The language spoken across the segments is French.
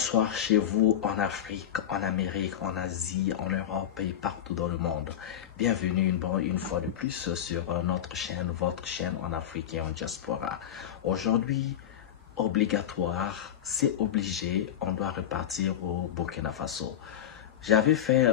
Bonsoir chez vous en Afrique, en Amérique, en Asie, en Europe et partout dans le monde. Bienvenue une fois de plus sur notre chaîne, votre chaîne en Afrique et en diaspora. Aujourd'hui, obligatoire, c'est obligé, on doit repartir au Burkina Faso. J'avais fait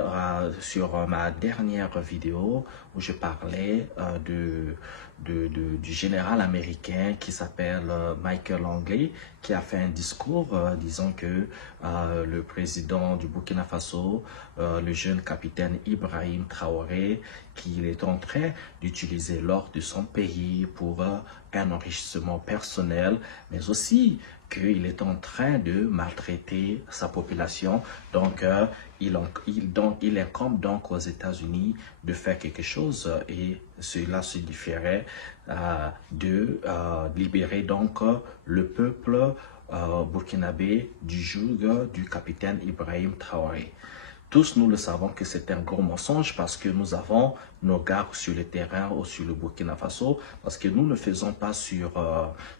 sur ma dernière vidéo où je parlais du général américain qui s'appelle Michael Langley, qui a fait un discours disant que le président du Burkina Faso, le jeune capitaine Ibrahim Traoré, qu'il est en train d'utiliser l'or de son pays pour un enrichissement personnel, mais aussi qu'il est en train de maltraiter sa population. Donc, il incombe donc aux États-Unis de faire quelque chose et cela signifierait de libérer donc le peuple burkinabé du joug du capitaine Ibrahim Traoré. Tous, nous le savons que c'est un gros mensonge parce que nous avons nos gars sur le terrain ou sur le Burkina Faso, parce que nous ne faisons pas sur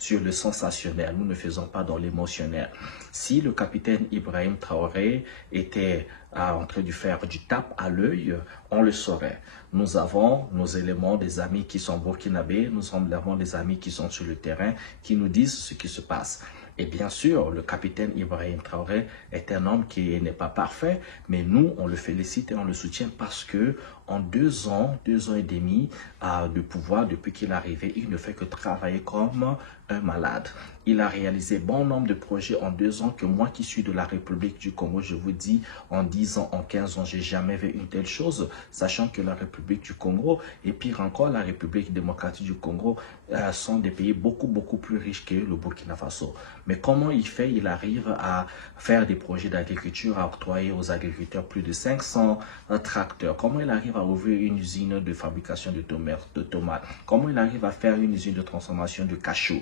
le sensationnel, nous ne faisons pas dans l'émotionnel. Si le capitaine Ibrahim Traoré était en train de faire du tape à l'œil, on le saurait. Nous avons nos éléments, des amis qui sont burkinabés, nous avons des amis qui sont sur le terrain, qui nous disent ce qui se passe. Et bien sûr, le capitaine Ibrahim Traoré est un homme qui n'est pas parfait, mais nous, on le félicite et on le soutient parce que en 2 ans et demi de pouvoir, depuis qu'il est arrivé, il ne fait que travailler comme un malade. Il a réalisé bon nombre de projets en 2 ans que moi qui suis de la République du Congo, je vous dis, en 10 ans, en 15 ans, j'ai jamais vu une telle chose, sachant que la République du Congo, et pire encore, la République démocratique du Congo, sont des pays beaucoup plus riches que le Burkina Faso. Mais comment il fait? Il arrive à faire des projets d'agriculture, à octroyer aux agriculteurs plus de 500 tracteurs. Comment il arrive à ouvrir une usine de fabrication de tomates? Comment il arrive à faire une usine de transformation de cachou,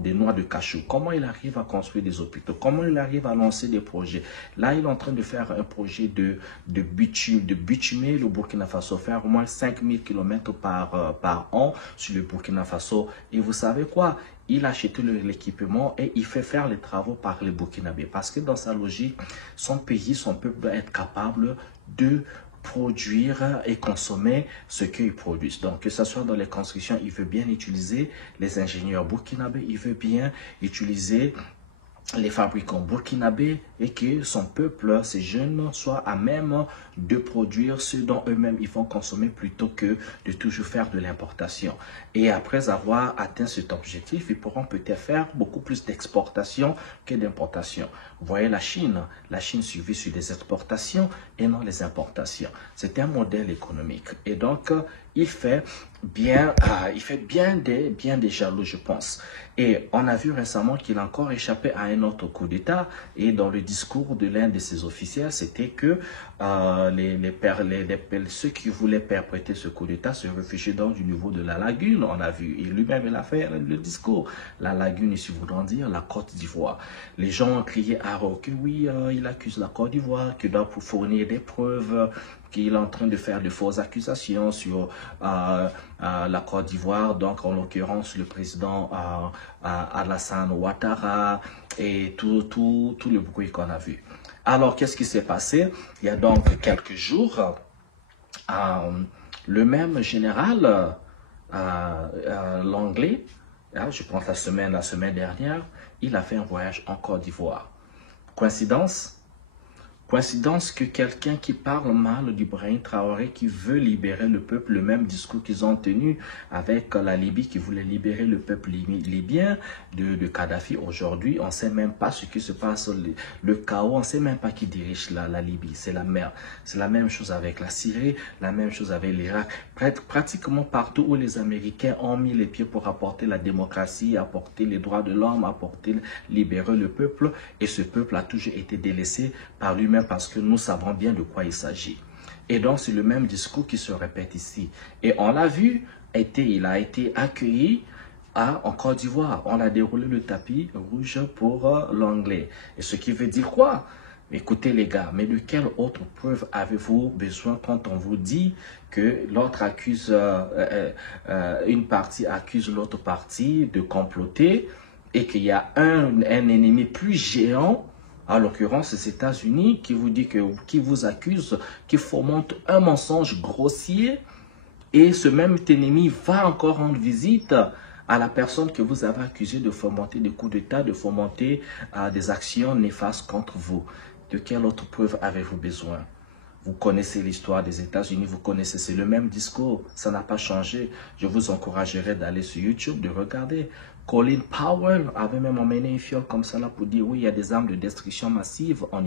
des noix de cachou? Comment il arrive à construire des hôpitaux? Comment il arrive à lancer des projets? Là, il est en train de faire un projet de bitumer le Burkina Faso, faire au moins 5000 km par an sur le Burkina Faso. Et vous savez quoi? Il achète l'équipement et il fait faire les travaux par les Burkinabés. Parce que dans sa logique, son pays, son peuple doit être capable de produire et consommer ce qu'ils produisent. Donc, que ce soit dans les constructions, il veut bien utiliser les ingénieurs burkinabés, il veut bien utiliser les fabricants burkinabés et que son peuple, ces jeunes, soient à même de produire ce dont eux-mêmes ils vont consommer plutôt que de toujours faire de l'importation. Et après avoir atteint cet objectif, ils pourront peut-être faire beaucoup plus d'exportation que d'importation. Vous voyez la Chine survit sur les exportations et non les importations. C'est un modèle économique. Et donc, il fait bien des jaloux, je pense. Et on a vu récemment qu'il a encore échappé à un autre coup d'État. Et dans le discours de l'un de ses officiels, c'était que ceux qui voulaient perpétrer ce coup d'État se réfugiaient dans du niveau de la lagune. On a vu, et lui-même il a fait le discours. La lagune, ici voudrait dire la Côte d'Ivoire. Les gens ont crié à que oui, il accuse la Côte d'Ivoire, qu'il doit fournir des preuves, qu'il est en train de faire de fausses accusations sur la Côte d'Ivoire, donc en l'occurrence le président Alassane Ouattara et tout le bruit qu'on a vu. Alors, qu'est-ce qui s'est passé? Il y a donc quelques jours, le même général Langley, je pense la semaine dernière, il a fait un voyage en Côte d'Ivoire. Coïncidence? Coïncidence que quelqu'un qui parle mal d'Ibrahim Traoré, qui veut libérer le peuple, le même discours qu'ils ont tenu avec la Libye, qui voulait libérer le peuple libyen de Kadhafi. Aujourd'hui, on ne sait même pas ce qui se passe, le chaos, on ne sait même pas qui dirige la Libye. C'est la merde. C'est la même chose avec la Syrie, la même chose avec l'Irak. Pratiquement partout où les Américains ont mis les pieds pour apporter la démocratie, apporter les droits de l'homme, libérer le peuple, et ce peuple a toujours été délaissé par lui-même, parce que nous savons bien de quoi il s'agit. Et donc, c'est le même discours qui se répète ici. Et on l'a vu, il a été accueilli en Côte d'Ivoire. On a déroulé le tapis rouge pour l'anglais. Et ce qui veut dire quoi? Écoutez les gars, mais de quelle autre preuve avez-vous besoin quand on vous dit que l'autre accuse, une partie accuse l'autre partie de comploter et qu'il y a un ennemi plus géant à l'occurrence les États-Unis, qui vous dit qui vous accuse, qui fomente un mensonge grossier, et ce même ennemi va encore rendre visite à la personne que vous avez accusée de fomenter des coups d'État, de fomenter des actions néfastes contre vous. De quelle autre preuve avez-vous besoin? Vous connaissez l'histoire des États-Unis, vous connaissez, c'est le même discours, ça n'a pas changé. Je vous encouragerai d'aller sur YouTube, de regarder. Colin Powell avait même emmené une fiole comme ça là pour dire oui, il y a des armes de destruction massive en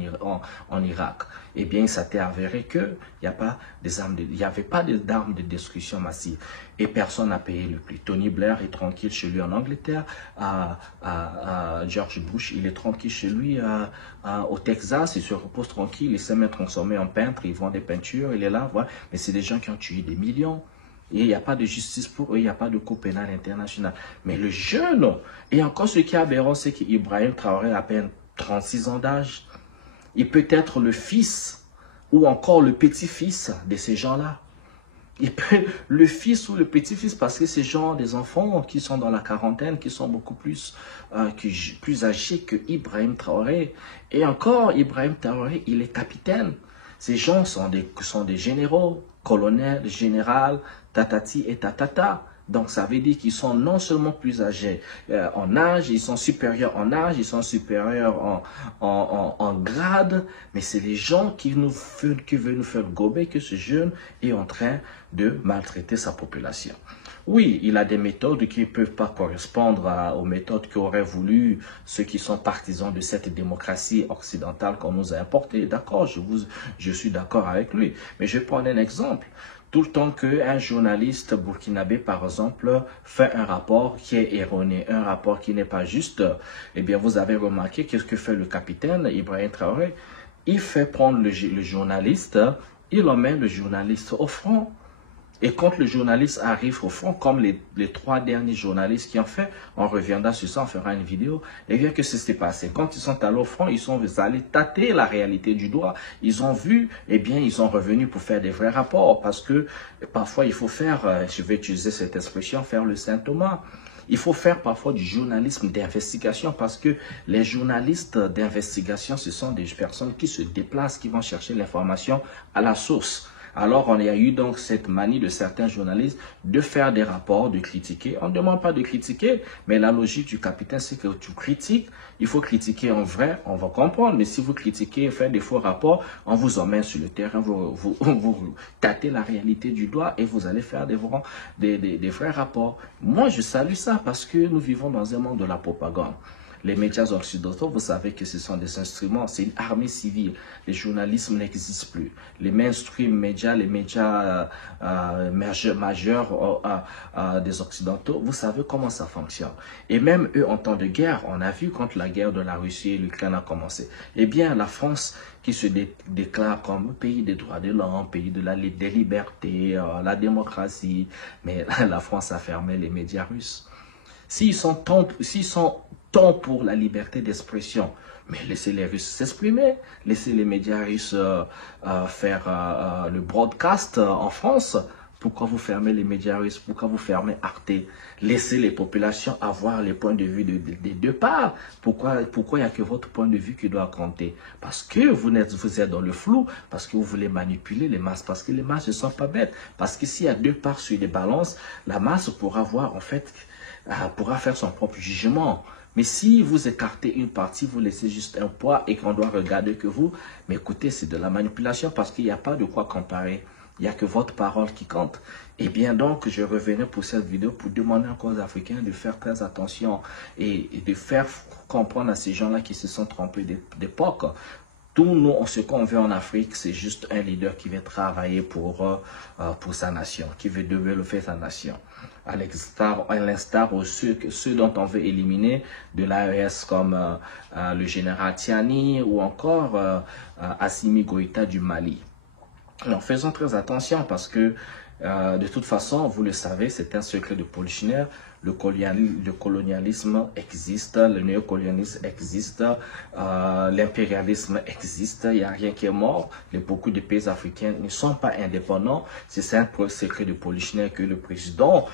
Irak. Eh bien, il s'était avéré qu'il n'y a pas des armes il y avait pas d'armes de destruction massive. Et personne n'a payé le prix. Tony Blair est tranquille chez lui en Angleterre. George Bush, il est tranquille chez lui au Texas. Il se repose tranquille. Il s'est même transformé en peintre. Il vend des peintures. Il est là. Voilà. Mais c'est des gens qui ont tué des millions. Et il n'y a pas de justice pour eux, il n'y a pas de Cour pénale internationale. Mais le jeune, et encore ce qui est aberrant, c'est qu'Ibrahim Traoré a à peine 36 ans d'âge. Il peut être le fils ou encore le petit-fils de ces gens-là. Il peut le fils ou le petit-fils, parce que ces gens, des enfants qui sont dans la quarantaine, qui sont beaucoup plus âgés que Ibrahim Traoré. Et encore, Ibrahim Traoré, il est capitaine. Ces gens sont des généraux, colonels, général, tatati et tatata. Donc, ça veut dire qu'ils sont non seulement plus âgés en âge, ils sont supérieurs en âge, ils sont supérieurs en grade, mais c'est les gens qui veulent nous faire gober que ce jeune est en train de maltraiter sa population. Oui, il a des méthodes qui ne peuvent pas correspondre aux méthodes qu'auraient voulu ceux qui sont partisans de cette démocratie occidentale qu'on nous a importée. D'accord, je suis d'accord avec lui. Mais je vais prendre un exemple. Tout le temps qu'un journaliste burkinabé, par exemple, fait un rapport qui est erroné, un rapport qui n'est pas juste, eh bien, vous avez remarqué qu'est-ce que fait le capitaine Ibrahim Traoré? Il fait prendre le journaliste, il emmène le journaliste au front. Et quand le journaliste arrive au front, comme les 3 derniers journalistes qui ont fait, on reviendra sur ça, on fera une vidéo, et bien que ce s'est passé. Quand ils sont allés au front, ils sont allés tâter la réalité du doigt. Ils ont vu, eh bien, ils sont revenus pour faire des vrais rapports, parce que parfois il faut faire, je vais utiliser cette expression, faire le Saint Thomas. Il faut faire parfois du journalisme d'investigation, parce que les journalistes d'investigation, ce sont des personnes qui se déplacent, qui vont chercher l'information à la source. Alors, on a eu donc cette manie de certains journalistes de faire des rapports, de critiquer. On ne demande pas de critiquer, mais la logique du capitaine, c'est que tu critiques. Il faut critiquer en vrai, on va comprendre. Mais si vous critiquez et faites des faux rapports, on vous emmène sur le terrain, vous tâtez la réalité du doigt et vous allez faire des vrais rapports. Moi, je salue ça parce que nous vivons dans un monde de la propagande. Les médias occidentaux, vous savez que ce sont des instruments, c'est une armée civile. Le journalisme n'existe plus. Les mainstream médias, les médias majeurs des occidentaux, vous savez comment ça fonctionne. Et même eux, en temps de guerre, on a vu quand la guerre de la Russie et l'Ukraine a commencé. Eh bien, la France qui se déclare comme pays des droits de l'homme, pays des libertés, la démocratie, mais la France a fermé les médias russes. S'ils sont tant pour la liberté d'expression, mais laissez les Russes s'exprimer, laissez les médias russes faire le broadcast en France. Pourquoi vous fermez les médias russes? Pourquoi vous fermez Arte? Laissez les populations avoir les points de vue des deux parts. Pourquoi il n'y a que votre point de vue qui doit compter? Parce que vous êtes dans le flou, parce que vous voulez manipuler les masses, parce que les masses ne sont pas bêtes. Parce que s'il y a deux parts sur les balances, la masse pourra voir en fait, pourra faire son propre jugement. Mais si vous écartez une partie, vous laissez juste un poids et qu'on doit regarder que vous, mais écoutez, c'est de la manipulation parce qu'il n'y a pas de quoi comparer. Il n'y a que votre parole qui compte. Et bien donc, je revenais pour cette vidéo pour demander encore aux Africains de faire très attention et de faire comprendre à ces gens-là qui se sont trompés d'époque. Tout nous, ce qu'on veut en Afrique, c'est juste un leader qui veut travailler pour sa nation, qui veut développer sa nation. À l'instar de ceux dont on veut éliminer de l'AES comme le général Tiani ou encore Assimi Goïta du Mali. Alors faisons très attention parce que De toute façon, vous le savez, c'est un secret de Polichinelle. Le colonialisme existe, le néocolonialisme existe, l'impérialisme existe, il n'y a rien qui est mort. Beaucoup de pays africains ne sont pas indépendants. C'est un secret de Polichinelle que le président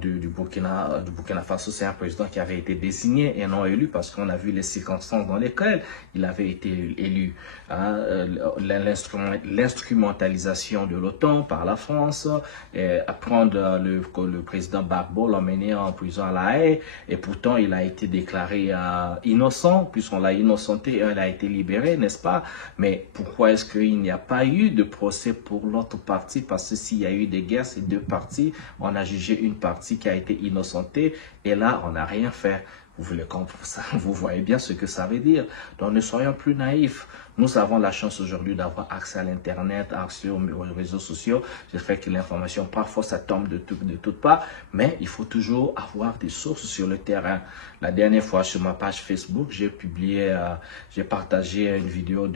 du Burkina Faso, c'est un président qui avait été désigné et non élu parce qu'on a vu les circonstances dans lesquelles il avait été élu. L'instrumentalisation de l'OTAN par la France, prendre le président Gbagbo, l'emmener en prison à La Haye, et pourtant il a été déclaré innocent, puisqu'on l'a innocenté et il a été libéré, n'est-ce pas? Mais pourquoi est-ce qu'il n'y a pas eu de procès pour l'autre partie? Parce que s'il y a eu des guerres, ces deux parties, on a jugé une partie qui a été innocentée, et là, on n'a rien fait. Vous voulez comprendre ça? Vous voyez bien ce que ça veut dire. Donc, ne soyons plus naïfs. Nous avons la chance aujourd'hui d'avoir accès à l'Internet, accès aux réseaux sociaux. J'espère que l'information, parfois, ça tombe de toutes parts. Mais il faut toujours avoir des sources sur le terrain. La dernière fois, sur ma page Facebook, j'ai partagé une vidéo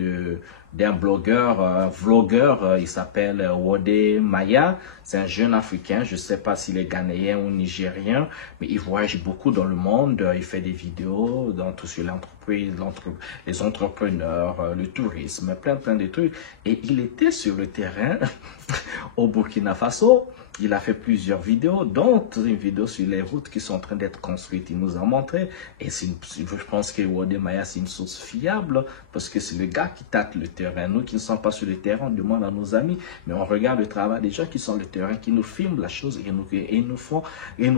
d'un blogueur, vlogueur, il s'appelle Wode Maya. C'est un jeune Africain, je ne sais pas s'il est ghanéen ou nigérien, mais il voyage beaucoup dans le monde, il fait des vidéos sur l'entreprise, les entrepreneurs, le tourisme, plein de trucs. Et il était sur le terrain au Burkina Faso. Il a fait plusieurs vidéos, dont une vidéo sur les routes qui sont en train d'être construites. Il nous a montré. Et je pense que Wode Maya, c'est une source fiable parce que c'est le gars qui tâte le terrain. Nous qui ne sommes pas sur le terrain, on demande à nos amis, mais on regarde le travail des gens qui sont sur le terrain, qui nous filment la chose et nous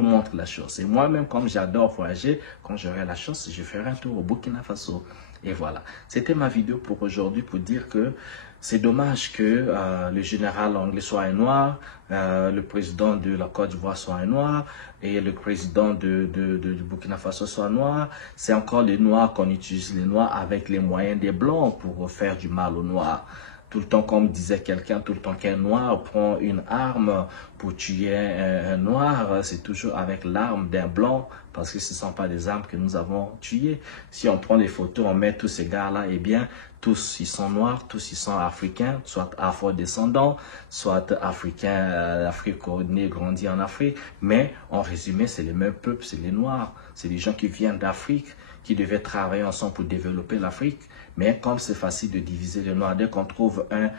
montrent la chose. Et moi-même, comme j'adore voyager, quand j'aurai la chance, je ferai un tour au Burkina Faso. Et voilà, c'était ma vidéo pour aujourd'hui pour dire que c'est dommage que le général anglais soit un noir, le président de la Côte d'Ivoire soit un noir et le président du Burkina Faso soit noir. C'est encore les noirs qu'on utilise, les noirs avec les moyens des blancs pour faire du mal aux noirs. Tout le temps, comme disait quelqu'un, tout le temps qu'un noir prend une arme pour tuer un noir, c'est toujours avec l'arme d'un blanc, parce que ce ne sont pas des armes que nous avons tuées. Si on prend des photos, on met tous ces gars-là, eh bien, tous ils sont noirs, tous ils sont africains, soit afro-descendants, soit africains, africains grandis en Afrique. Mais en résumé, c'est les mêmes peuples, c'est les noirs. C'est des gens qui viennent d'Afrique, qui devaient travailler ensemble pour développer l'Afrique. Mais comme c'est facile de diviser les noirs, dès qu'on trouve un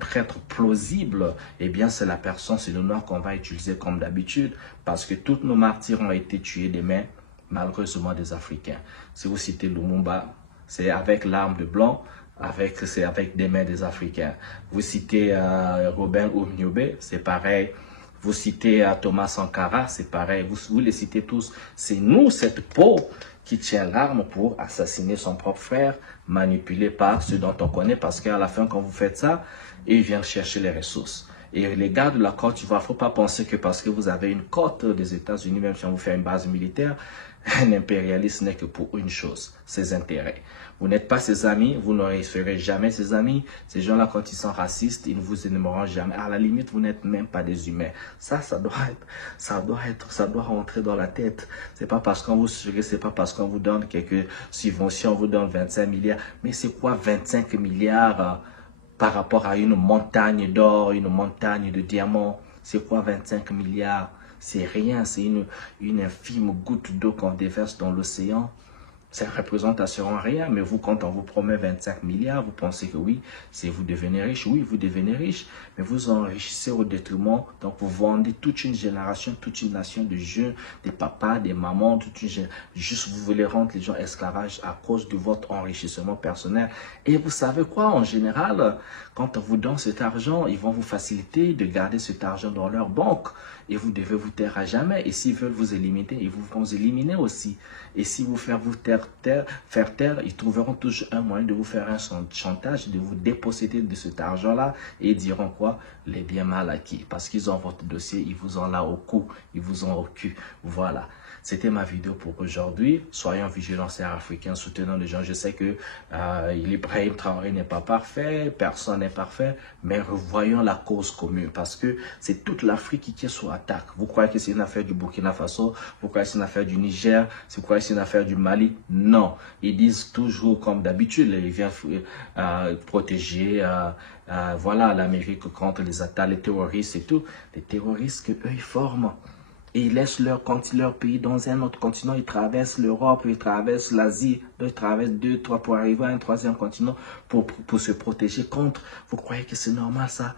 traître plausible, eh bien c'est la personne, c'est le noir qu'on va utiliser comme d'habitude, parce que tous nos martyrs ont été tués des mains, malheureusement, des Africains. Si vous citez Lumumba, c'est avec l'arme de blanc, c'est avec des mains des Africains. Vous citez Robert Oumniobé, c'est pareil. Vous citez Thomas Sankara, c'est pareil. Vous les citez tous. C'est nous, cette peau, qui tient l'arme pour assassiner son propre frère, manipulé par ceux dont on connaît, parce qu'à la fin, quand vous faites ça, ils viennent chercher les ressources. Et les gars de la Côte d'Ivoire, il ne faut pas penser que parce que vous avez une côte des États-Unis, même si on vous fait une base militaire, un impérialiste n'est que pour une chose, ses intérêts. Vous n'êtes pas ses amis, vous ne serez jamais ses amis. Ces gens-là, quand ils sont racistes, ils ne vous aimeront jamais. À la limite, vous n'êtes même pas des humains. Ça doit rentrer dans la tête. C'est pas parce qu'on vous sourit, c'est pas parce qu'on vous donne quelques subventions, on vous donne 25 milliards. Mais c'est quoi 25 milliards par rapport à une montagne d'or, une montagne de diamants? C'est quoi 25 milliards? C'est rien, c'est une infime goutte d'eau qu'on déverse dans l'océan. Ça ne représente assurément rien, mais vous, quand on vous promet 25 milliards, vous pensez que oui, si vous devenez riche, oui, vous devenez riche, mais vous enrichissez au détriment, donc vous vendez toute une génération, toute une nation de jeunes, des papas, des mamans, juste vous voulez rendre les gens esclavages à cause de votre enrichissement personnel. Et vous savez quoi, en général, quand on vous donne cet argent, ils vont vous faciliter de garder cet argent dans leur banque. Et vous devez vous taire à jamais. Et s'ils veulent vous éliminer, ils vont vous éliminer aussi. Et si vous faire taire, ils trouveront toujours un moyen de vous faire un chantage, de vous déposséder de cet argent-là. Et ils diront quoi? Les biens mal acquis. Parce qu'ils ont votre dossier, ils vous ont là au cou, ils vous ont au cul. Voilà. C'était ma vidéo pour aujourd'hui. Soyons vigilants, chers Africains, soutenons les gens. Je sais que Ibrahim Traoré n'est pas parfait, personne n'est parfait, mais revoyons la cause commune parce que c'est toute l'Afrique qui est sous attaque. Vous croyez que c'est une affaire du Burkina Faso, vous croyez que c'est une affaire du Niger, vous croyez que c'est une affaire du Mali? Non, ils disent toujours comme d'habitude, ils viennent protéger voilà, l'Amérique contre les attaques, les terroristes et tout. Les terroristes qu'eux ils forment. Et ils laissent leur pays dans un autre continent. Ils traversent l'Europe, ils traversent l'Asie, ils traversent 2, 3 pour arriver à un troisième continent pour se protéger contre. Vous croyez que c'est normal ça?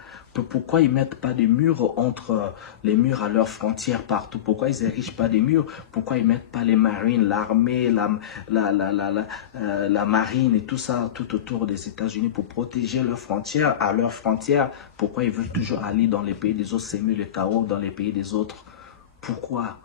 Pourquoi ils ne mettent pas des murs entre les murs à leurs frontières partout? Pourquoi ils n'érigent pas des murs? Pourquoi ils ne mettent pas les marines, l'armée, la marine et tout ça tout autour des États-Unis pour protéger leurs frontières, à leurs frontières? Pourquoi ils veulent toujours aller dans les pays des autres, s'aimer le chaos dans les pays des autres? Pourquoi?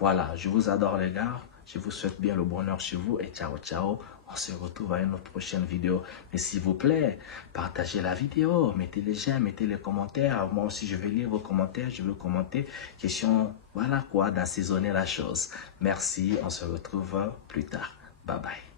Voilà, je vous adore les gars. Je vous souhaite bien le bonheur chez vous et ciao, ciao. On se retrouve à une autre prochaine vidéo. Mais s'il vous plaît, partagez la vidéo, mettez les j'aime, mettez les commentaires. Moi aussi, je vais lire vos commentaires, je veux commenter. Question, voilà quoi, d'assaisonner la chose. Merci, on se retrouve plus tard. Bye bye.